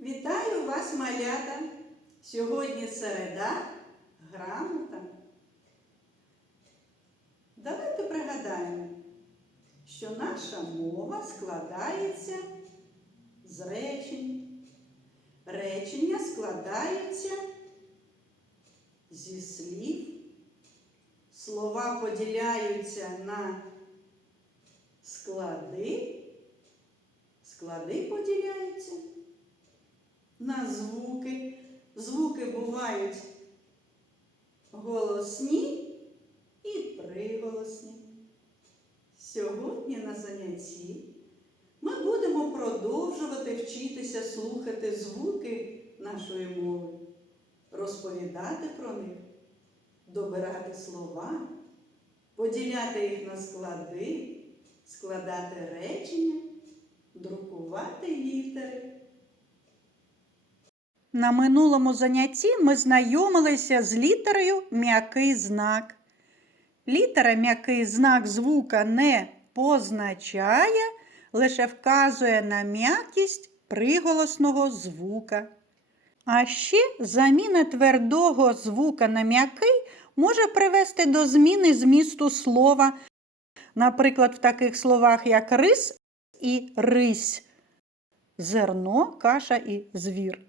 Вітаю вас, малята! Сьогодні середа, грамота. Давайте пригадаємо, що наша мова складається з речень. Речення складаються зі слів. Слова поділяються на склади. Склади поділяються на звуки. Звуки бувають голосні і приголосні. Сьогодні на занятті ми будемо продовжувати вчитися слухати звуки нашої мови, розповідати про них, добирати слова, поділяти їх на склади, складати речення, друкувати літери. На минулому занятті ми знайомилися з літерою м'який знак. Літера м'який знак звука не позначає, лише вказує на м'якість приголосного звука. А ще заміна твердого звука на м'який може привести до зміни змісту слова, наприклад, в таких словах, як рис і рись, зерно, каша і звір.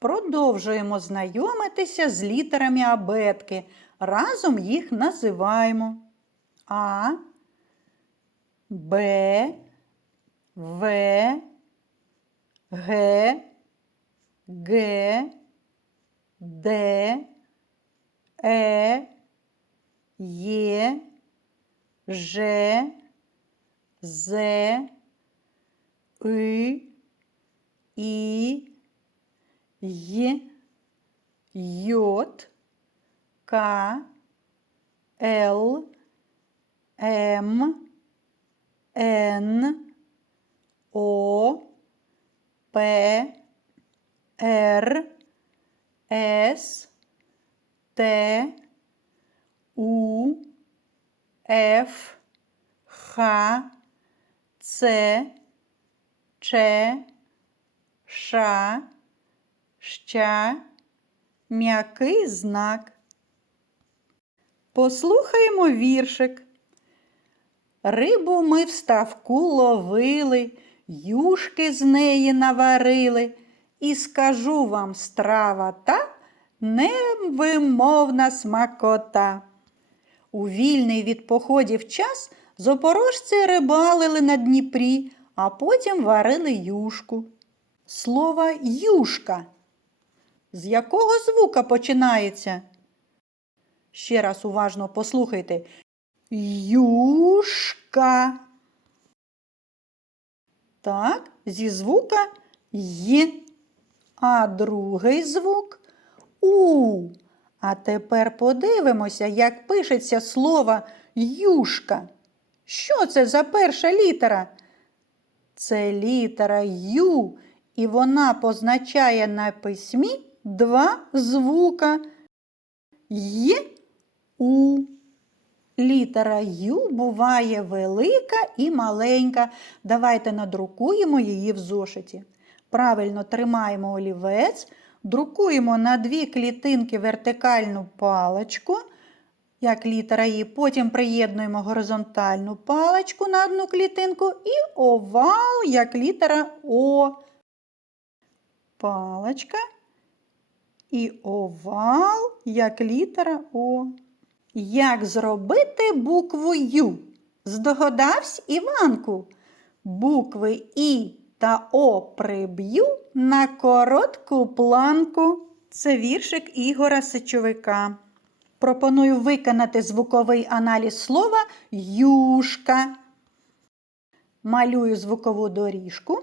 Продовжуємо знайомитися з літерами абетки. Разом їх називаємо А, Б, В, Г, Г, Д, Е, Є, Ж, З, И, І, Й, Йот, К, Л, М, Н, О, П, Р, С, Т, У, Ф, Х, Ц, Ч, Ш, Ща, м'який знак. Послухаємо віршик. Рибу ми в ставку ловили, юшки з неї наварили, і скажу вам страва та невимовна смакота. У вільний від походів час запорожці рибалили на Дніпрі, а потім варили юшку. Слово юшка. З якого звука починається? Ще раз уважно послухайте. Юшка. Так, зі звука Й. А другий звук У. А тепер подивимося, як пишеться слово юшка. Що це за перша літера? Це літера Ю, і вона позначає на письмі два звука Й У. Літера Ю буває велика і маленька. Давайте надрукуємо її в зошиті. Правильно тримаємо олівець, друкуємо на дві клітинки вертикальну паличку, як літера І, потім приєднуємо горизонтальну паличку на одну клітинку і овал, як літера О. Паличка і овал, як літера О. Як зробити букву Ю? Здогадавсь, Іванку? Букви І та О приб'ю на коротку планку. Це віршик Ігора Сичовика. Пропоную виконати звуковий аналіз слова юшка. Малюю звукову доріжку.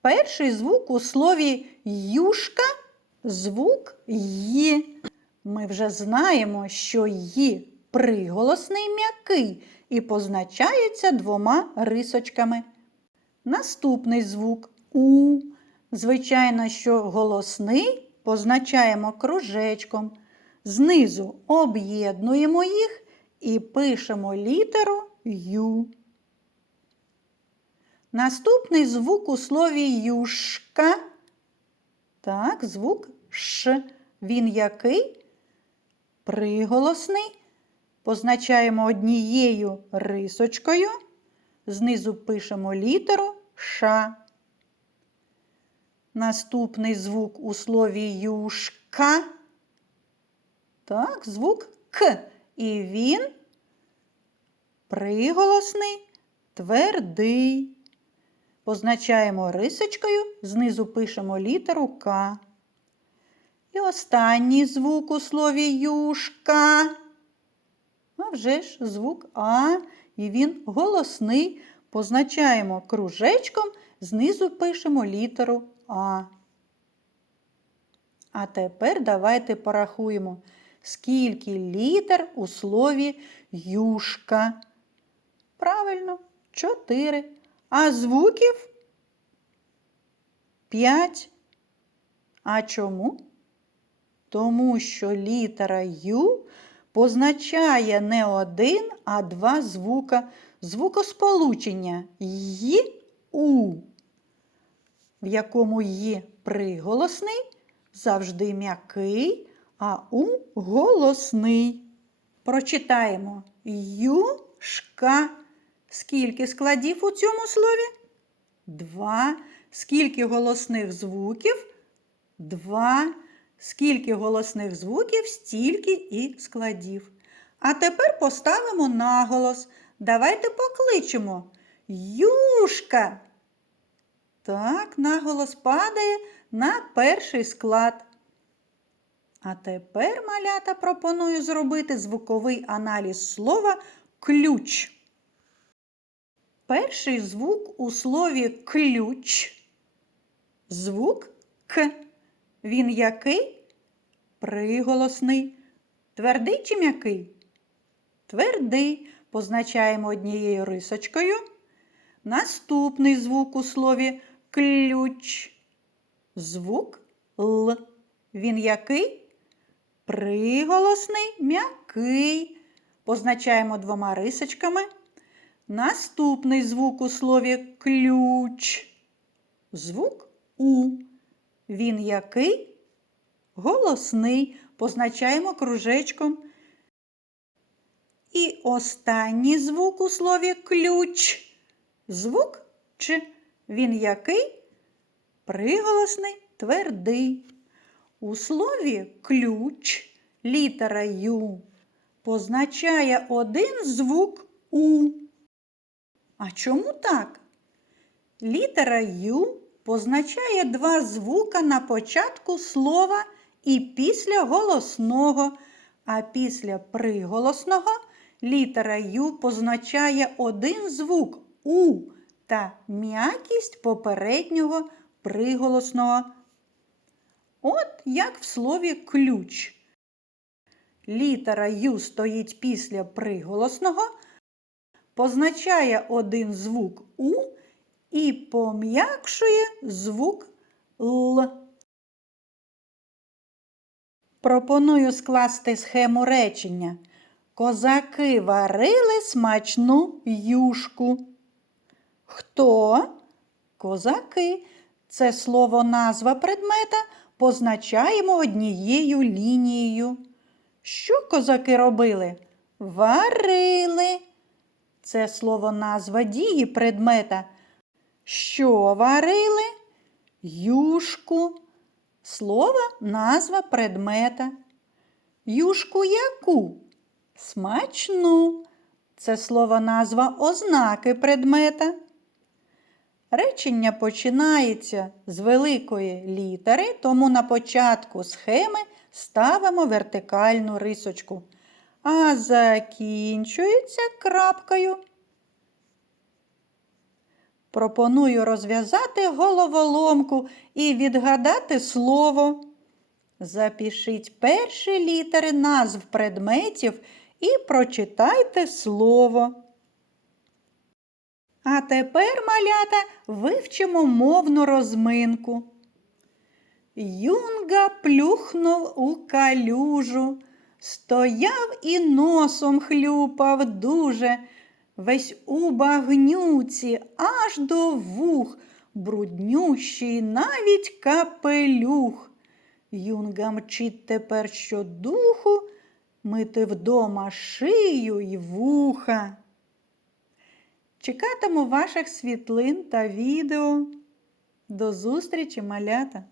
Перший звук у слові юшка звук Й. Ми вже знаємо, що «ї» приголосний м'який і позначається двома рисочками. Наступний звук У. Звичайно, що голосний позначаємо кружечком. Знизу об'єднуємо їх і пишемо літеру Ю. Наступний звук у слові юшка Так, звук Ш. Він який? Приголосний. Позначаємо однією рисочкою. Знизу пишемо літеру Ш. Наступний звук у слові юшка. Так, звук К. І він приголосний, твердий. Позначаємо рисочкою, знизу пишемо літеру К. І останній звук у слові юшка. А вже ж звук А, і він голосний. Позначаємо кружечком, знизу пишемо літеру А. А тепер давайте порахуємо, скільки літер у слові юшка. Правильно, чотири. А звуків п'ять. А чому? Тому що літера Ю позначає не один, а два звука звукосполучення Й У, в якому Й приголосний, завжди м'який, а У голосний. Прочитаємо юшка. Скільки складів у цьому слові? Два. Скільки голосних звуків? Два. Скільки голосних звуків, стільки і складів. А тепер поставимо наголос. Давайте покличемо. Юшка. Так, наголос падає на перший склад. А тепер, малята, пропоную зробити звуковий аналіз слова ключ. Перший звук у слові ключ. Звук К. Він який? Приголосний. Твердий чи м'який? Твердий. Позначаємо однією рисочкою. Наступний звук у слові ключ. Звук Л. Він який? Приголосний, м'який. Позначаємо двома рисочками. Наступний звук у слові ключ. Звук У. Він який? Голосний. Позначаємо кружечком. І останній звук у слові ключ. Звук Ч. Він який? Приголосний, твердий. У слові ключ літера Ю позначає один звук У. А чому так? Літера Ю позначає два звука на початку слова і після голосного, а після приголосного літера Ю позначає один звук У та м'якість попереднього приголосного. От як в слові ключ. Літера Ю стоїть після приголосного, позначає один звук У і пом'якшує звук Л. Пропоную скласти схему речення. Козаки варили смачну юшку. Хто? Козаки. Це слово назва предмета позначаємо однією лінією. Що козаки робили? Варили. Це слово назва дії предмета. Що варили? Юшку. Слово назва предмета. Юшку яку? Смачну. Це слово назва ознаки предмета. Речення починається з великої літери, тому на початку схеми ставимо вертикальну рисочку, а закінчується крапкою. Пропоную розв'язати головоломку і відгадати слово. Запишіть перші літери назв предметів і прочитайте слово. А тепер, малята, вивчимо мовну розминку. Юнга плюхнув у калюжу, стояв і носом хлюпав дуже, весь у багнюці аж до вух, бруднющий навіть капелюх. Юнга мчить тепер щодуху мити вдома шию й вуха. Чекатиму ваших світлин та відео. До зустрічі, малята!